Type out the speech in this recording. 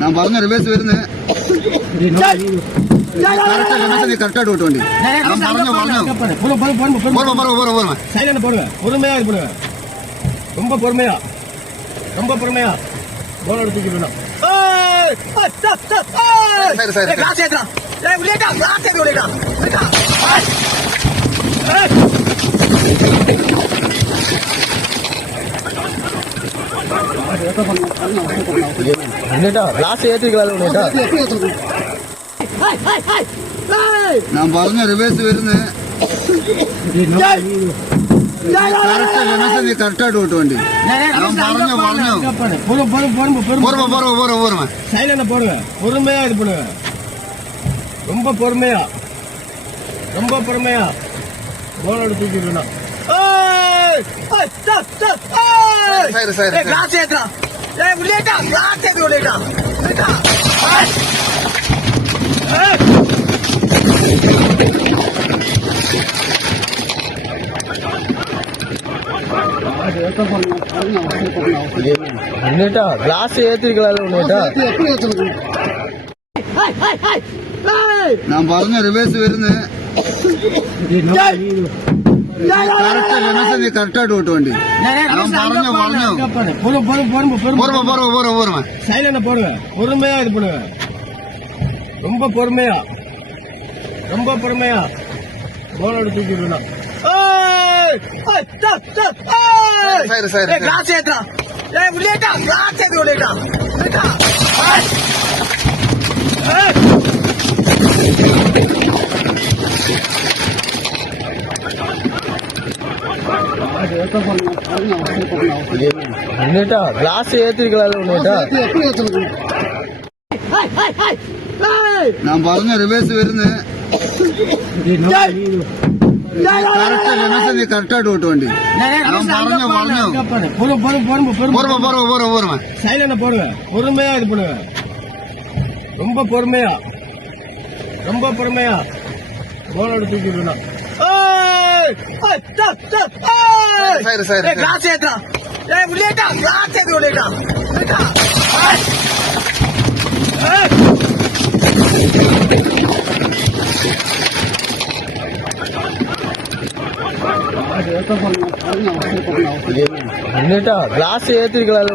நான் பாருங்க ரிவேஸ் வருது கரெக்டா ஓட்டுவண்டி போடுங்க பொறுமையா இது பண்ணுங்க ரொம்ப பொறுமையா போனோட தூக்கி விடணும் சரி சரி கிளாஸ் ஏற்றிக்கலாம் நான் பாருங்க ரிவேஸ் வருது கரெக்டா ஓட்டுவண்டி போடுங்க பொறுமையா இது பண்ணுங்க ரொம்ப பொறுமையா போனோட தூக்கி விடணும் சரி சரி கிளாஸ் ஏற்றா கிளாஸ் ஏற்றி விடா கிளாஸ் ஏத்திருக்கலாம் நான் பாருங்க ரிவேஸ் வருது கரெக்டா ஓட்டுவண்டி போடுங்க பொறுமையா இது பண்ணுங்க ரொம்ப பொறுமையா போனோட தூக்கி விடணும் சரி சரி கிளாஸ் ஏற்றா கிளாஸ் ஏற்றி விடா கிளாஸ் ஏத்திருக்கலாம் நான் பாருங்க ரிவேஸ் வருது கரெக்டா ஓட்டுவண்டி போடுங்க பொறுமையா இது பண்ணுங்க ரொம்ப பொறுமையா போனோட தூக்கி விடணும் சரி சரி கிளாஸ் ஏற்றா கிளாஸ் ஏற்றி விடா கிளாஸ் ஏத்திருக்கலாம்